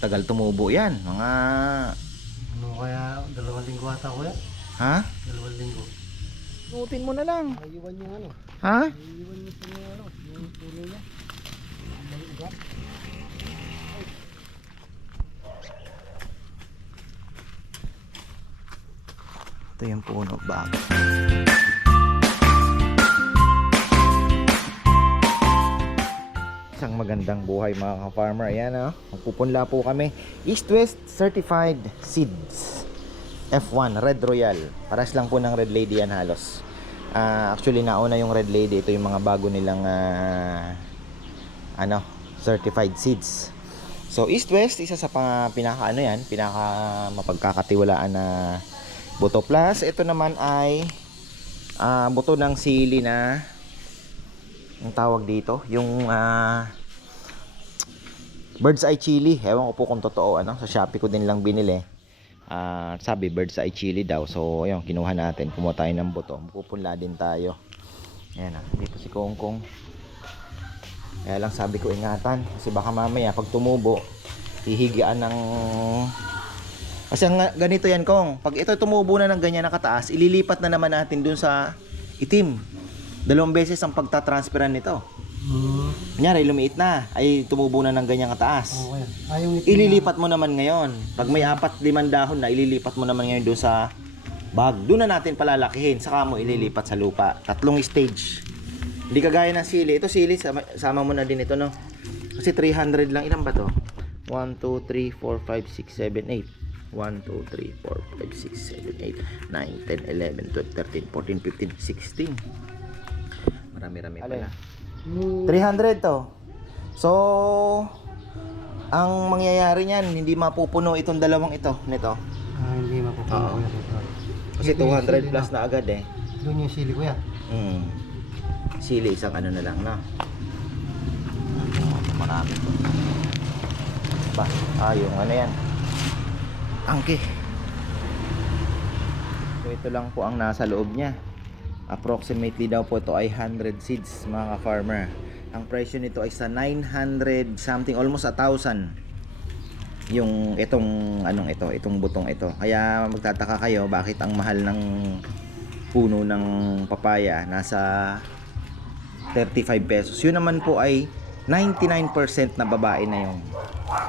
tagal tumubo yan. Mga... Ano kaya, dalawang linggo ata kuya? Ha? Dalawang linggo. Nutin mo na lang. Ayuwan yung ano, Ha? ayuwan yung yung ano, yung puno niya. Ito yung puno bago. Isang magandang buhay mga ka-farmer. Ayan o. Magpupunla po kami. East-West Certified Seeds. F1 Red Royal. Paras lang po ng Red Lady yan halos. Ah, actually nauna yung Red Lady. Ito yung mga bago nilang ah, ano, certified seeds. So East-West isa sa pinaka ano yan, pinaka mapagkakatiwalaan na buto plus. Ito naman ay ah, buto ng sili na ang tawag dito, yung ah, bird's eye chili. Ewan ko po kung totoo ano, sa Shopee ko din lang binili. Ah, sabi bird's eye chili daw. So ayun, kinuha natin, kumuha tayo ng buto. Pupunla din tayo. Ayan ah, dito si Kong Kong. Kaya lang sabi ko ingatan kasi baka mamaya pag tumubo hihigian ng kasi ang ganito yan kong pag ito tumubo na ng ganyan nakataas ililipat na naman natin dun sa itim dalawang beses ang pagtatransferan nito. Hmm. kunyari lumiit na. Ay tumubo na ng ganyan kataas. Kuya? Ayaw ito. ililipat mo naman ngayon. Pag may apat limang dahon na ililipat mo naman ngayon doon sa bag. Doon na natin palalakihin. Saka mo ililipat sa lupa. Tatlong stage. Hindi kagaya ng sili. Ito sili. Sama, sama mo na din ito no? Kasi 300 lang. Ilan ba to? 1 2 3 4 5 6 7 8 1 2 3 4 5 6 7 8 9 10 11 12 13 14 15 16 marami-rami pala Hmm. 300 to. So, ang mangyayari niyan, hindi mapupuno itong dalawang ito, nito. Ah, hindi mapupuno Oo. Kasi Ito yung 200 sili plus na. na agad eh. Doon yung sili kuya. Hmm. Sili, isang ano na lang na. Ano, marami to. Ba, ah, yung ano yan. Angke. So, ito lang po ang nasa loob niya. Approximately daw po ito ay 100 seeds mga ka-farmer. Ang presyo nito ay sa 900 something, almost a thousand yung itong anong ito, itong butong ito. Kaya magtataka kayo bakit ang mahal ng puno ng papaya nasa 35 pesos. Yun naman po ay 99% na babae na yun.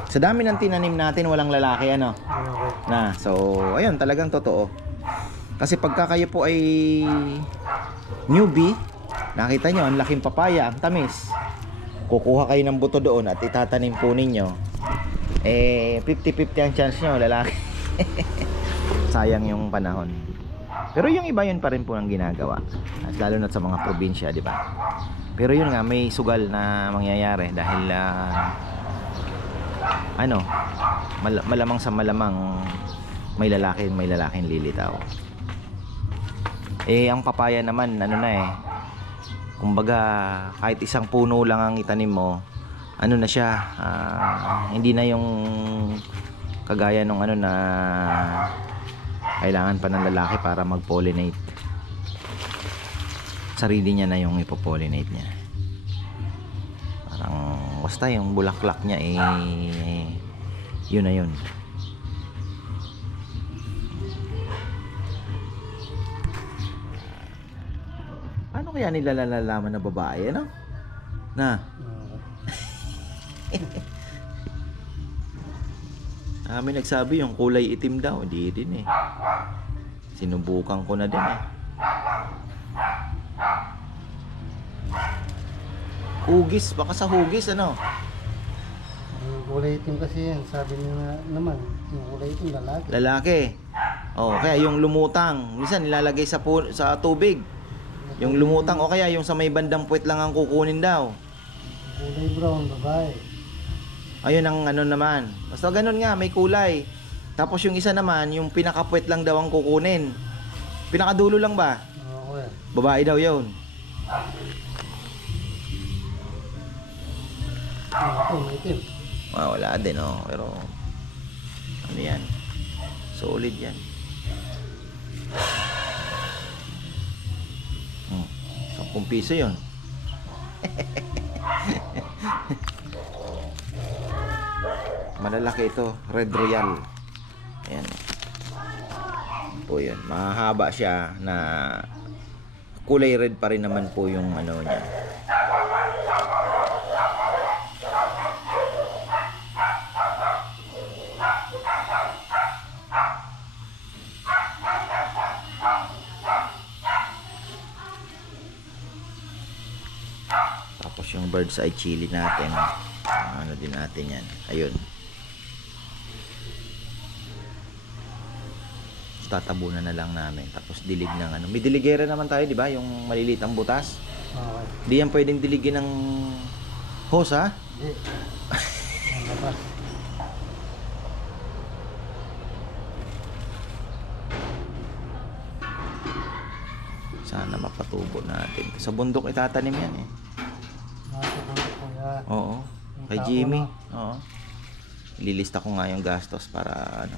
Sa dami ng tinanim natin, walang lalaki ano. Na, so ayun, talagang totoo. Kasi pagka kayo po ay newbie, nakita nyo, ang laking papaya, ang tamis. Kukuha kayo ng buto doon at itatanim po ninyo. Eh, 50-50 ang chance nyo, lalaki. Sayang yung panahon. Pero yung iba yun pa rin po ang ginagawa. At lalo na sa mga probinsya, di ba? Pero yun nga, may sugal na mangyayari dahil ah, ano, mal- malamang sa malamang may lalaki may lalaking lilitaw. Eh, ang papaya naman, ano na eh, kumbaga, kahit isang puno lang ang itanim mo, ano na siya, ah, hindi na yung kagaya nung ano na kailangan pa ng lalaki para mag-pollinate. Sarili niya na yung ipopollinate niya. Parang basta yung bulaklak niya eh yun na yun. Paano kaya nila nalalaman na babae, ano? Na, Ah, Ah, may nagsabi yung kulay itim daw. Hindi din eh. Sinubukan ko na din eh. Hugis, baka sa hugis ano? Yung kulay itim kasi yan, sabi niya naman, yung kulay itim lalaki. Lalaki. Oh, kaya yung lumutang, minsan nilalagay sa pu- sa tubig. Yung lumutang o kaya yung sa may bandang puwet lang ang kukunin daw. Kulay brown, babae. Ayun ang ano naman. Basta ganun nga, may kulay. Tapos yung isa naman, yung pinakapuwet lang daw ang kukunin. Pinakadulo lang ba? Oo kuya. Babae daw yun. Ito, may itim. Ah, wala din oh. Pero, ano yan? Solid yan. 10 piso yun. Malalaki ito, Red Royal. Ayan. Po yan. Mahaba siya na kulay red pa rin naman po yung ano niya. Tapos yung bird's eye chili natin. ah, Ano din natin yan. Ayun. Tatabunan na lang namin. Tapos dilig ng ano. May diligera naman tayo, di ba? Yung maliliit ang butas. Okay. Di yan pwedeng diligin ng hose, ha? Hindi. Sana mapatubo natin. Sa bundok itatanim yan eh. Oo. Yung Kay tao Jimmy. Oo. Ililista ko nga yung gastos para ano.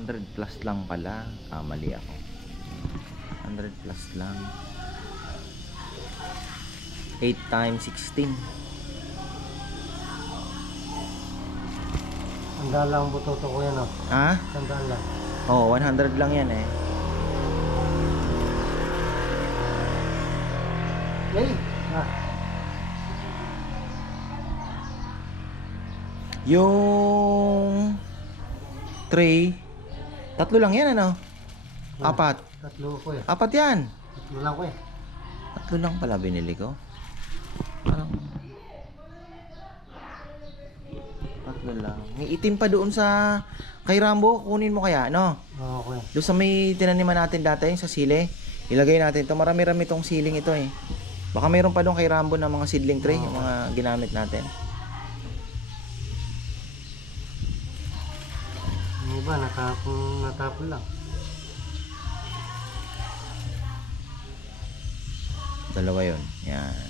Hundred plus lang pala. Ah, mali ako. 100 plus lang. 8 times 16. Sandaan lang ang butoto ko yan, oh. Ha? Sandaan lang. Oh, 100 lang yan eh. Hey! Ah, Yung tray, tatlo lang yan ano? Apat. tatlo ko eh. Apat yan. Tatlo lang ko eh. Tatlo lang pala binili ko. Parang... Tatlo lang. May itim pa doon sa... Kay Rambo, kunin mo kaya, no? Ko eh. Doon sa may tinaniman natin dati, sa sili. Ilagay natin ito. Marami-rami itong siling ito eh. Baka mayroon pa doon kay Rambo na mga seedling tray, yung mga ginamit natin. Iba, natapon, natapon lang. Dalawa yon Yan.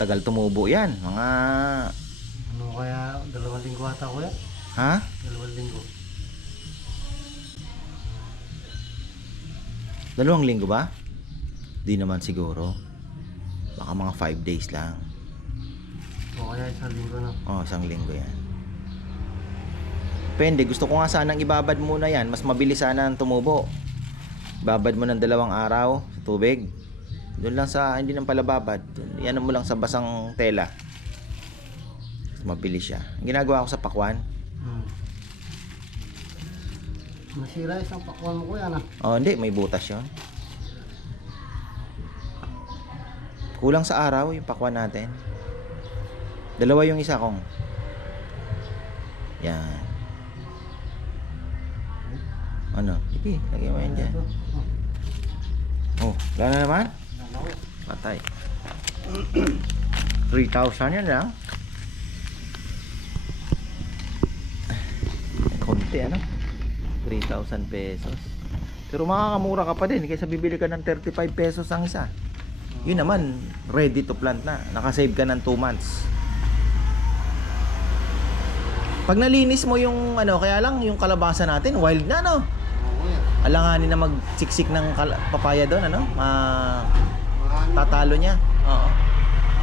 Tagal tumubo yan. Mga... Ano kaya, dalawang linggo ata ko yan? Ha? Dalawang linggo. Dalawang linggo ba? Di naman siguro. Baka mga 5 days lang. O kaya isang linggo na. Oh, isang linggo yan. Depende. Gusto ko nga sanang ibabad muna yan. Mas mabilis sana ang tumubo. Babad mo ng dalawang araw sa tubig. Doon lang sa, hindi nang pala babad. Doon, Yan mo lang sa basang tela. Mas mabilis siya. Ang ginagawa ko sa pakwan. Hmm. Nasira isang pakwan mo ko yan ah. Oh, hindi. May butas yun. Kulang sa araw yung pakwan natin. Dalawa yung isa kong. Yan. Ano? Sige, lagay mo yan dyan. Oh, wala na naman? Patay. 3,000 yan lang. Konti ano? 3,000 pesos. Pero makakamura ka pa din kaysa bibili ka ng 35 pesos ang isa. Yun naman, ready to plant na. Nakasave ka ng 2 months. Pag nalinis mo yung ano, kaya lang yung kalabasa natin, wild na no. Alanganin na magsiksik ng papaya doon, ano? Ma tatalo niya. Oo.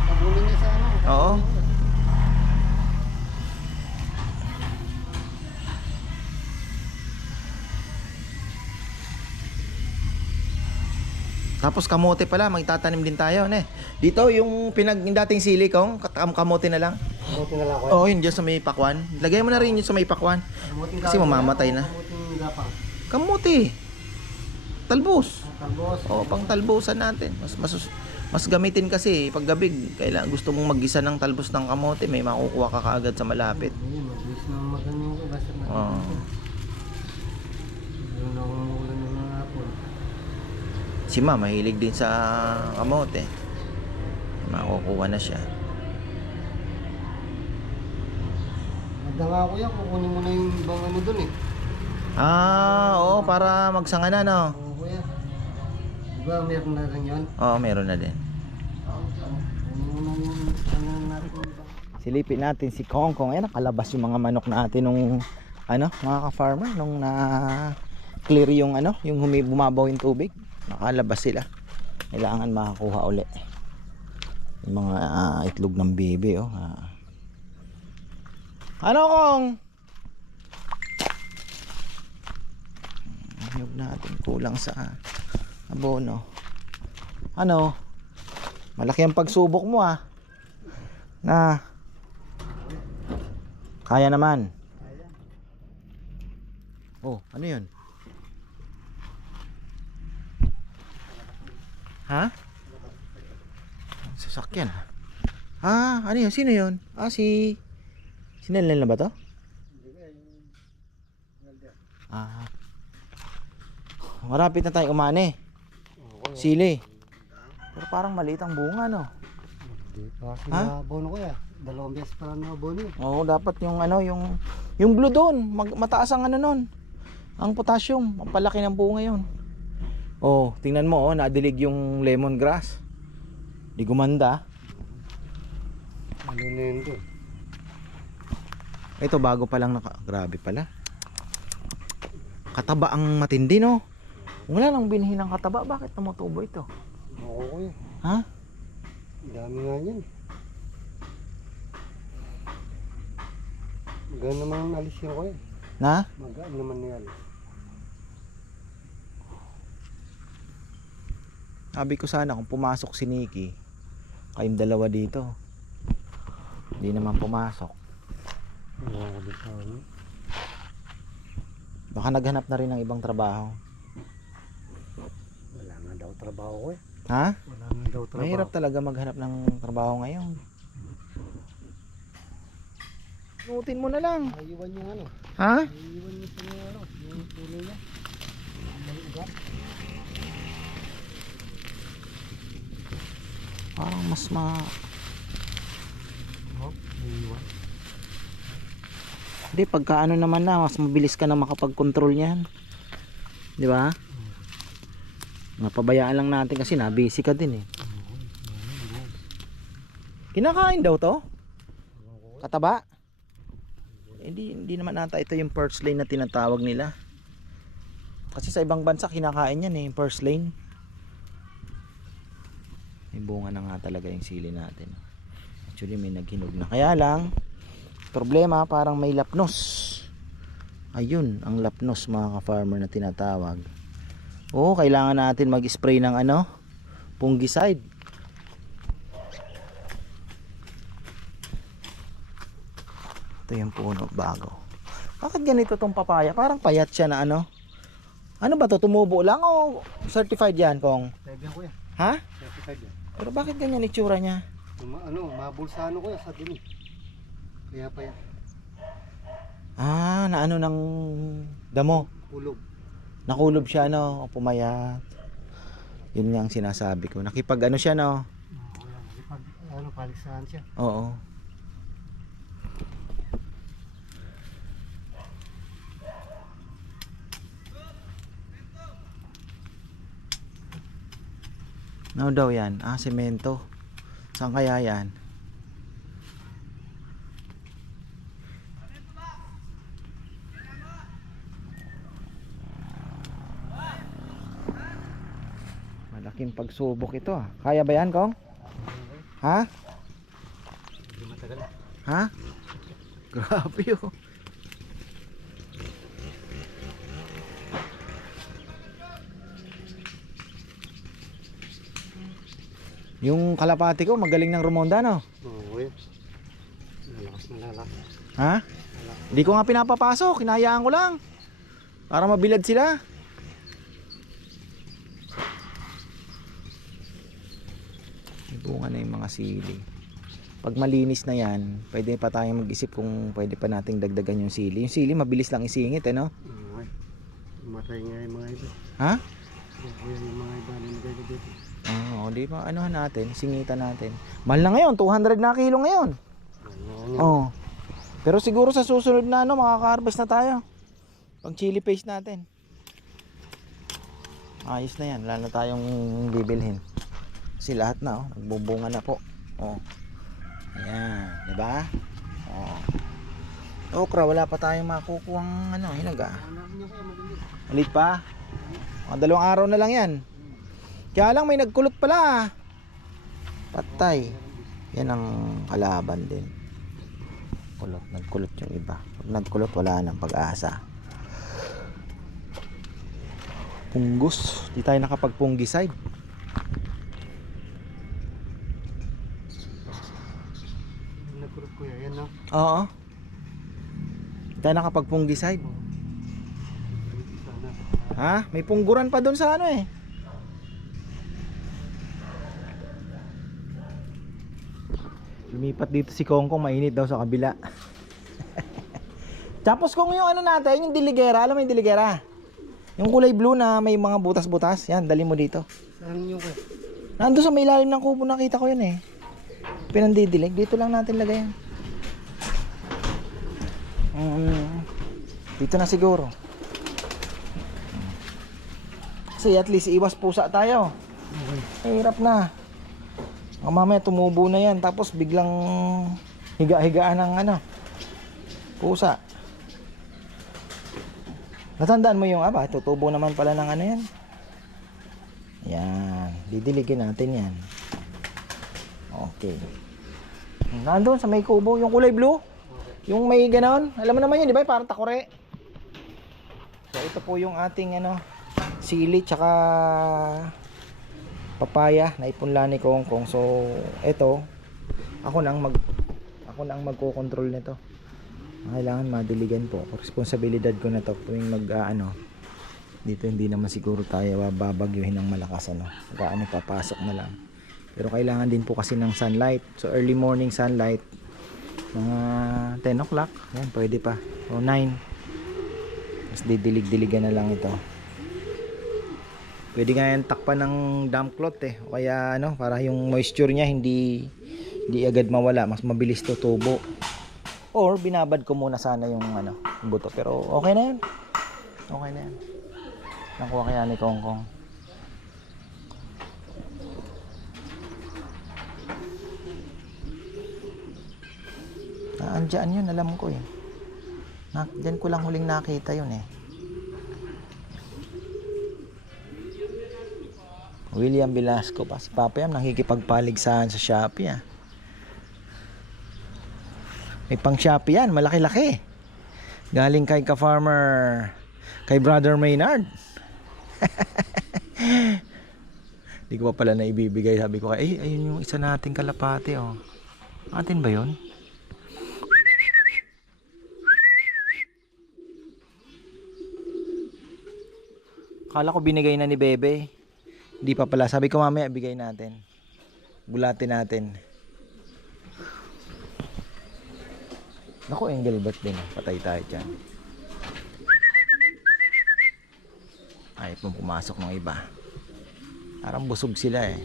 Tabulin niya sa ano. Oo. Tapos kamote pala, magtatanim din tayo, ne. Dito yung pinag yung dating silikong, kam kamote na lang. Kamutin na lang ko. Oo, yun dyan sa may pakwan. Lagay mo na rin yun sa may pakwan. Kasi mamamatay na. Kamutin gapang. Kamote. Talbos. Ang Talbos. Oo, pang talbusan natin. Mas mas mas gamitin kasi pag gabig, kailangan gusto mong magisa ng talbos ng kamote, may makukuha ka kaagad sa malapit. Ko. Hapon. Si Ma mahilig din sa kamote. Makukuha na siya. Maganda nga kuya, kukunin mo na yung ibang ano dun eh. Ah, oo, para magsanga na, no? Oo kuya. Di ba meron na rin yun? Oo, meron na din. Silipin natin si Kong Kong. Ayan, nakalabas yung mga manok natin nung, ano, mga ka-farmer, nung na clear yung ano, yung bumabaw yung tubig. Nakalabas sila. Kailangan makakuha uli. Yung mga ah, itlog ng baby, oh. Ah. Ano, Kong? Yung natin kulang sa abono. Ano? Malaki ang pagsubok mo ah. Na kaya naman. Oh, ano 'yun? Ha? Sasakyan. Ah, ano 'yun? Sino 'yun? Ah, si Sinelel na ba 'to? Ah. Marapit na tayo umani. Sili. Pero parang maliit ang bunga, no? Hindi pa. Sinabono kuya. Dalawang beses pa lang nabono eh. Oo, dapat yung ano, yung yung blue doon, mag, mataas ang ano noon. Ang potassium, ang palaki ng bunga 'yon. Oh, tingnan mo oh, nadilig yung lemongrass. Di gumanda. Ano na yun doon? Ito bago pa lang naka, grabe pala. Kataba ang matindi no. Wala nang binhi ng kataba, bakit tumutubo ito? Oo. Ha? Dami nga yan. Maganda naman ang alis yun kuya. Na? Magaan naman ni alis. Sabi ko sana kung pumasok si Nikki, kayong dalawa dito. Hindi naman pumasok. Oo ko. Baka naghanap na rin ng ibang trabaho. Trabaho kuya. Ha? Wala nga daw trabaho. Mahirap talaga maghanap ng trabaho ngayon. Nutin mo na lang. Iwan yung ano. Ha? Iwan yung sa mga ano. Yung tuloy niya. Parang mas ma... Oh, iwan. Hindi, pagka ano naman na, mas mabilis ka na makapag-control niyan. Di ba? Napabayaan lang natin kasi na-busy ka din eh. Kinakain daw to? Kataba? Hindi, hindi naman nata ito yung first lane na tinatawag nila. Kasi sa ibang bansa kinakain yan eh, yung first lane. May bunga na nga talaga yung sili natin. Actually may naghinog na. Kaya lang, problema parang may lapnos. Ayun, ang lapnos mga ka-farmer na tinatawag. Oo, kailangan natin mag-spray ng ano, fungicide. Ito yung puno bago. Bakit ganito tong papaya? Parang payat siya na ano. Ano ba to? Tumubo lang o certified yan kong? Yan kuya. Ha? Certified yan. Pero bakit ganyan itsura niya? Yung ma- ano, mabul sa ano kuya, sa dumi. Kaya pa yan. Ah, na ano ng damo. Kulog. Nakulob siya no, pumayat. Yun nga ang sinasabi ko. Nakipag ano siya no. Oo, yan. Pag, ano, paligsahan siya. Oo. Ano daw yan? Ah, semento. Saan kaya yan? Malaking pagsubok ito ah. Kaya ba yan, Kong? Ha? Ha? Grabe oh. Yung kalapati ko magaling ng rumonda no? Oo kuya. Lalakas na lalakas. Ha? Hindi ko nga pinapapasok, hinayaan ko lang. Para mabilad sila. Bunga na yung mga sili. Pag malinis na yan, pwede pa tayong mag-isip kung pwede pa nating dagdagan yung sili. Yung sili mabilis lang isingit eh no? Matay nga yung mga iba. Ha? Yung mga iba na. Oo, di ba? Anuhan natin, singitan natin. Mahal na ngayon, 200 na kilo ngayon. Ano, ano. Oo. Pero siguro sa susunod na ano, makaka-harvest na tayo. Pang chili paste natin. Ayos na yan. Wala na tayong bibilhin. Kasi lahat na, oh. Nagbubunga na po. Oh. Ayan. di ba? Oh. Okra, wala pa tayong makukuhang ano, hinaga. Malit pa. Mga dalawang araw na lang yan. Kaya lang may nagkulot pala. Patay. Yan ang kalaban din. Kulot, nagkulot yung iba. Pag nagkulot, wala nang pag-asa. Punggos. Di tayo nakapag-punggicide. Oo. Tayo nakapag-punggicide. Sana. Ha? May pungguran pa doon sa ano eh. Lumipat dito si Kongkong, mainit daw sa kabila. Tapos kung yung ano natin, yung diligera, alam mo yung diligera? Yung kulay blue na may mga butas-butas, yan, dali mo dito. Saan yung kuya? Nandun sa may ilalim ng kubo, nakita ko yun eh. Pinandidilig, dito lang natin lagay yan. Mm, dito na siguro. Kasi at least iwas pusa tayo. Okay. Hirap na. Baka mamaya tumubo na yan tapos biglang higa-higaan ng ano pusa. Natandaan mo yung aba, tutubo naman pala ng ano yan. Yan, didiligin natin yan. Okay. Nandun sa may kubo, yung kulay blue. Yung may ganon, alam mo naman yun, di ba? Parang takore. So ito po yung ating ano, sili tsaka papaya na ipunla ni Kong Kong. So ito, ako nang mag ako nang magko-control nito. Kailangan madiligan po. Responsibilidad ko na to tuwing mag ah, ano dito hindi naman siguro tayo babagyuhin ng malakas ano. Baka ano papasok na lang. Pero kailangan din po kasi ng sunlight. So early morning sunlight mga 10 o'clock. Yan, pwede pa. O 9. Mas didilig-diligan na lang ito. Pwede nga yan takpan ng damp cloth eh. Kaya ano, para yung moisture niya hindi hindi agad mawala. Mas mabilis to tubo. Or binabad ko muna sana yung ano, yung buto. Pero okay na yun. Okay na yan. Nakuha kaya ni Kong Andyan yun, alam ko eh. Na, dyan ko lang huling nakita yun eh. William Velasco pa. Si Papa Yam nakikipagpaligsahan sa Shopee ah. May pang Shopee yan, malaki-laki. Galing kay ka-farmer, kay Brother Maynard. Di ko pa pala na ibibigay. Sabi ko, ay, ayun yung isa nating kalapate oh. Atin ba yun? Kala ko binigay na ni Bebe. Hindi pa pala. Sabi ko mamaya bigay natin. Bulatin natin. Naku, Engelbert din. Patay tayo dyan. Ay, pong pumasok ng iba. Parang busog sila eh.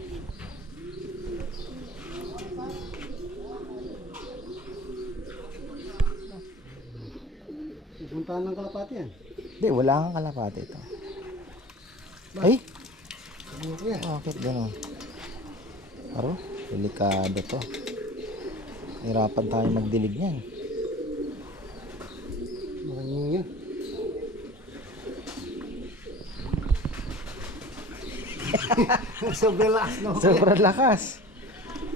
Pupuntahan ng kalapati yan. Hindi, wala kang kalapate ito. Ay, bakit ganun? Aro, delikado to. Hirapan tayo magdilig yan. Maraming yan. Sobrang lakas no? Sobrang lakas.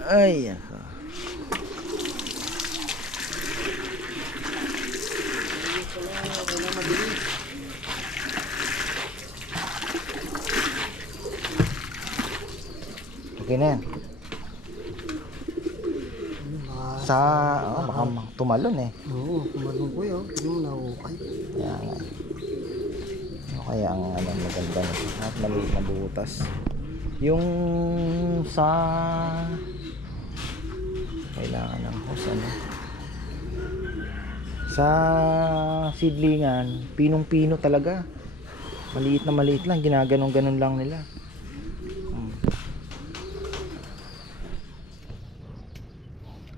Ay, ako. Okay na yan. Sa, oh, baka ma- tumalon eh. Oo, kumalong kuya. oh. Hindi mo nahukay. Kaya ang ano, maganda nito? At maliit na butas. Yung sa kailangan ng hose ano. Sa seedlingan, pinong-pino talaga. Maliit na maliit lang, ginaganon-ganon lang nila.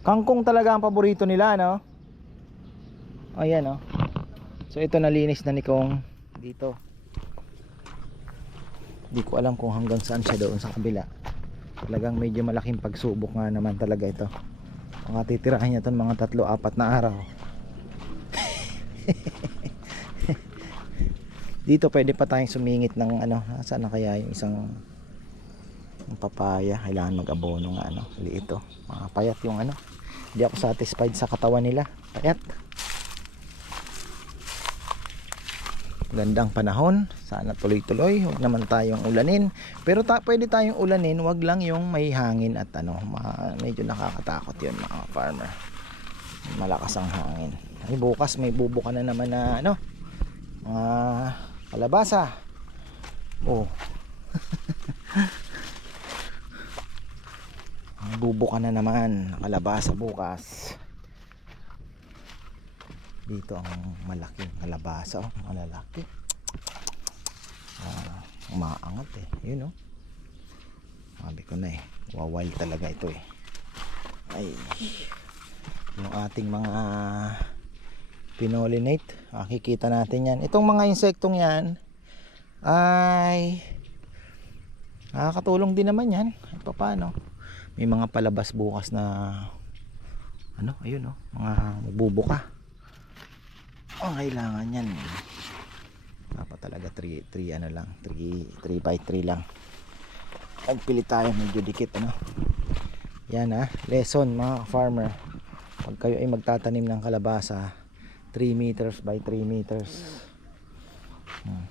Kangkong talaga ang paborito nila, no? Oh, yan oh. So ito nalinis na ni Kong dito. Hindi ko alam kung hanggang saan siya doon sa kabila. Talagang medyo malaking pagsubok nga naman talaga ito. Mga titirahin niya 'ton mga tatlo, apat na araw. dito pwede pa tayong sumingit ng ano, saan na kaya yung isang yung papaya, kailangan mag-abono nga ano, liit ito. Mga payat yung ano. Hindi ako satisfied sa katawan nila. Payat. Gandang panahon. Sana tuloy-tuloy. Huwag naman tayong ulanin. Pero ta pwede tayong ulanin. Huwag lang yung may hangin at ano. Medyo nakakatakot yun mga farmer. Malakas ang hangin. Ay bukas may bubuka na naman na ano. Mga kalabasa. Oh. May bubuka na naman. Kalabasa bukas. Dito ang malaking kalabasa. Oh, malalaki. Ah, umaangat eh. Yun oh. Sabi ko na eh. Wawal talaga ito eh. Ay. Yung ating mga pinolinate. Makikita natin yan. Itong mga insektong yan ay nakakatulong din naman yan. Pa paano. May mga palabas bukas na ano, ayun oh, mga magbubuka. Ang kailangan yan. Dapat talaga 3 3 ano lang, 3 3 by 3 lang. Nagpili tayo medyo dikit ano. Yan ah, lesson mga farmer. Pag kayo ay magtatanim ng kalabasa, 3 meters by 3 meters. Hmm.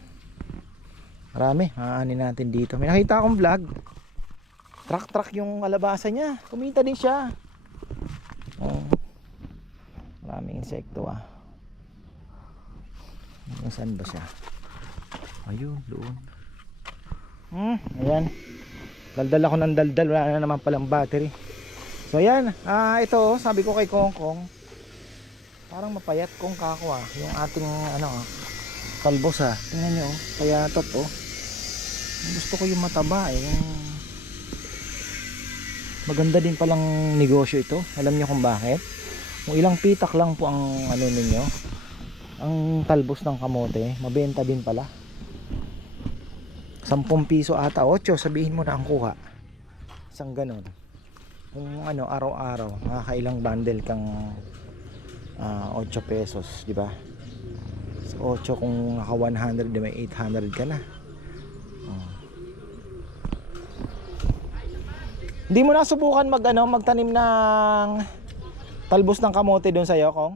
Marami, aanin natin dito. May nakita akong vlog. Truck-truck yung kalabasa niya. Kumita din siya. Oh. Maraming insekto ah. Nasaan ba siya? Ayun, doon. Hmm, ayan. Daldal ako ng daldal, wala na naman palang battery. So ayan, ah ito oh, sabi ko kay Kong Kong. Parang mapayat kong kako ah, yung ating ano ah, talbos ah. Tingnan niyo oh, payatot oh. Gusto ko yung mataba eh, yung Maganda din palang negosyo ito. Alam niyo kung bakit? Kung ilang pitak lang po ang ano ninyo, ang talbos ng kamote, mabenta din pala. 10 piso ata, 8 sabihin mo na ang kuha. Isang ganun. Kung ano, araw-araw, makakailang bundle kang ah, 8 pesos, di ba? So, 8 kung naka 100, di may 800 ka na. Hindi mo nasubukan mag ano, magtanim ng talbos ng kamote doon sa iyo, Kong?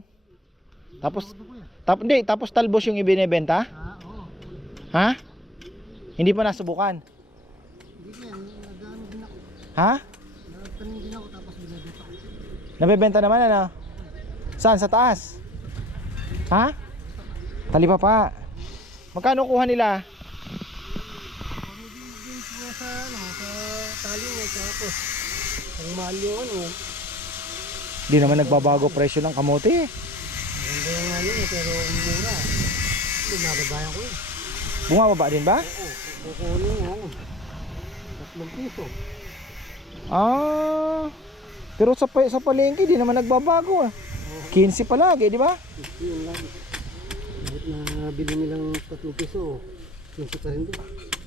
Tapos tap, hindi, tapos talbos yung ibinebenta? Ah, oo. Ha? Hindi pa nasubukan. Hindi yan. Nag-ano din ako. Ha? Nagtanim din ako tapos binibenta ko. Nabebenta naman ano? Saan? Sa taas? Ha? Talipa pa. Magkano kuha nila? Din po sa ano, sa tali mo tapos ang mahal yung ano. Hindi naman nagbabago presyo ng kamote. Maganda yung ano eh, pero ang mura. Ito, nababayan ko eh. Bumababa din ba? Oo, kukunin mo. Tatlong piso. Ah. Pero sa sa palengke di naman nagbabago ah. 15 palagi, di ba? Ito yun lang. Kahit na bili nilang tatlong piso, 15 pa rin. Ano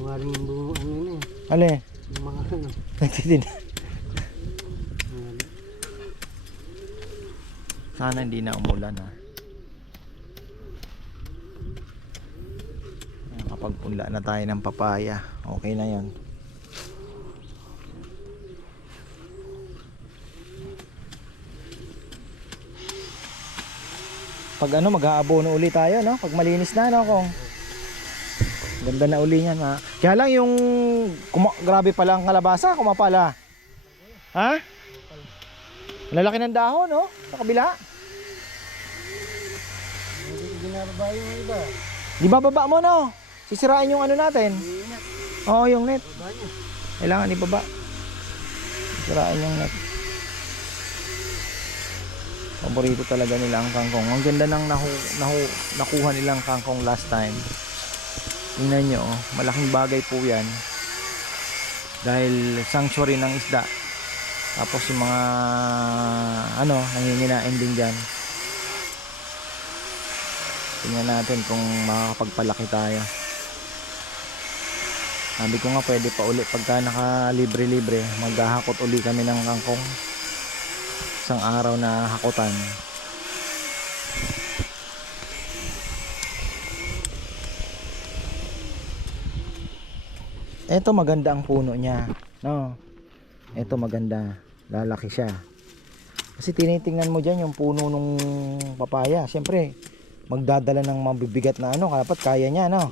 nga rin yung buong ano eh. Ale, Yung mga ano. nagtitin. Sana hindi na umulan ha. Kapag punla na tayo ng papaya, okay na yon. Pag ano, mag-aabono uli tayo, no? Pag malinis na, no, kung Ganda na uli niyan, ha? Kaya lang yung kuma- grabe pala ang kalabasa, kumapala. Ha? Lalaki ng dahon, no? Sa kabila. Ginababa yung iba. Di ba baba mo, no? Sisirain yung ano natin. Oo, yung net. Kailangan ibaba. Sisirain yung net. Paborito talaga nila ang kangkong. Ang ganda ng nahu, nahu, nakuha nilang kangkong last time. Tingnan nyo, oh. malaking bagay po yan. Dahil sanctuary ng isda. Tapos yung mga ano, nanginginain din dyan. Tingnan natin kung makakapagpalaki tayo. Sabi ko nga pwede pa uli pagka naka libre-libre, maghahakot uli kami ng kangkong. Isang araw na hakutan. Ito maganda ang puno niya. No. Ito maganda. Lalaki siya. Kasi tinitingnan mo dyan yung puno nung papaya. Siyempre, magdadala ng mabibigat na ano. Dapat kaya niya, no?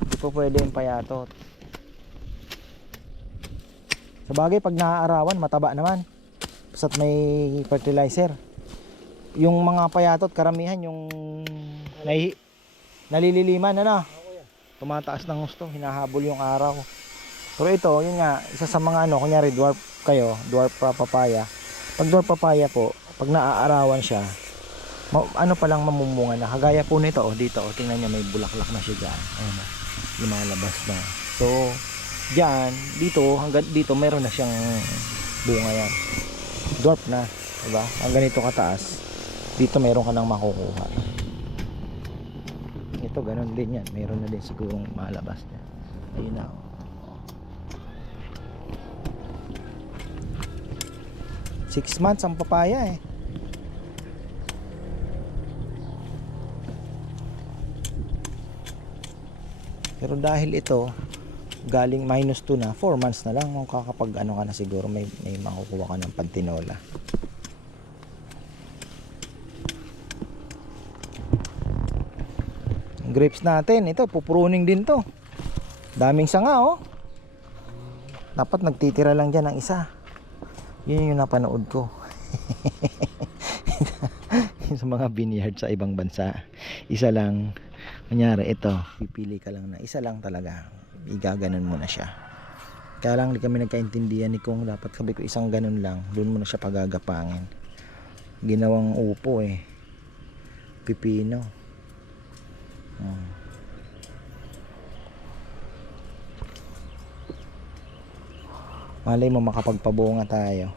Hindi pwede yung payatot. Sa bagay, pag naaarawan, mataba naman. Basta't may fertilizer. Yung mga payatot, karamihan yung nalililiman, ano? Tumataas ng gusto, hinahabol yung araw. Pero ito, yun nga, isa sa mga ano, kunyari dwarf kayo, dwarf pa papaya. Pag dwarf papaya po, pag naaarawan siya, ma- ano pa lang mamumunga na. Kagaya po nito, oh, dito, oh, tingnan niyo may bulaklak na siya dyan. Ayan, oh, lumalabas na. So, dyan, dito, hanggang dito, meron na siyang bunga yan. Dwarf na, diba? Ang ganito kataas, dito meron ka nang makukuha. Ito, ganun din yan. Meron na din sigurong malabas na. Ayun na, oh. Six months ang papaya eh. Pero dahil ito, galing minus 2 na, 4 months na lang, kung kakapag ano ka na siguro, may, may makukuha ka ng pantinola. Grapes natin, ito, pupruning din to. Daming sanga oh. Dapat nagtitira lang dyan ng isa. Yun yung napanood ko. sa mga vineyard sa ibang bansa. Isa lang, kunyari ito, pipili ka lang na isa lang talaga. Igaganon mo na siya. Kaya lang hindi kami nagkaintindihan ni Kung dapat sabi ko isang ganun lang, doon mo na siya pagagapangin. Ginawang upo eh. Pipino. Hmm. Malay mo makapagpabunga tayo.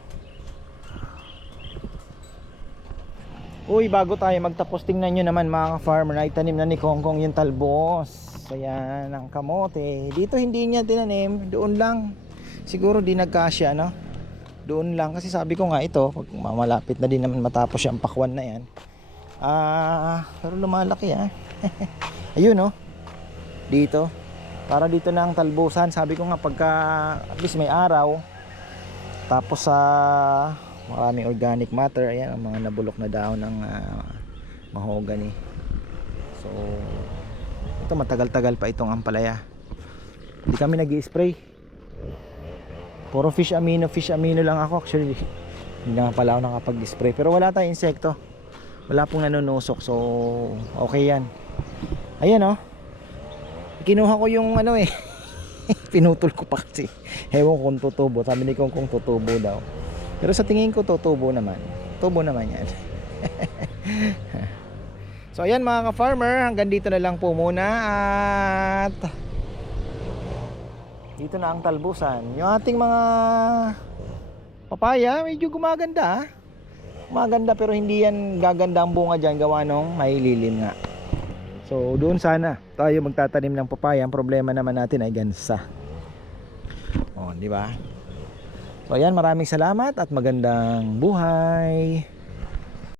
Uy, bago tayo magtapos, tingnan nyo naman mga ka-farmer na itanim na ni Kongkong yung talbos. Ayan, ang kamote. Dito hindi niya tinanim, doon lang. Siguro di nagkasya, no? Doon lang. Kasi sabi ko nga ito, pag malapit na din naman matapos yung pakwan na yan. Ah, pero lumalaki ah. Ayun, no? Dito. Para dito na ang talbusan. Sabi ko nga pagka at least may araw. Tapos sa maraming organic matter. Ayan, ang mga nabulok na dahon ng ah, mahogany. So, ito matagal-tagal pa itong ampalaya. Hindi kami nag spray Puro fish amino, fish amino lang ako actually. Hindi nga pala ako nakapag-spray. Pero wala tayong insekto. Wala pong nanunusok. So, okay yan. Ayan oh. Kinuha ko yung ano eh. Pinutol ko pa kasi. Hewan kung tutubo. Sabi ni Kong kung tutubo daw. Pero sa tingin ko tutubo naman. Tubo naman yan. so ayan mga ka-farmer. Hanggang dito na lang po muna. At dito na ang talbusan. Yung ating mga papaya medyo gumaganda. ah. Gumaganda pero hindi yan gaganda ang bunga dyan gawa nung may lilim nga. So doon sana tayo magtatanim ng papaya. Ang problema naman natin ay gansa. Oh, di ba? So ayan, maraming salamat at magandang buhay.